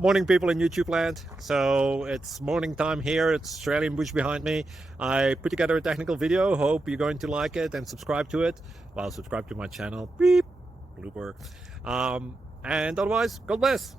Morning, people in YouTube land. So it's morning time here. It's Australian bush behind me. I put together a technical video. Hope you're going to like it and subscribe to it. Well, subscribe to my channel. Beep. Blooper. And otherwise, God bless.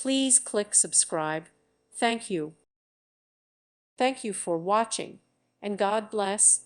Please click subscribe. Thank you. Thank you for watching, and God bless.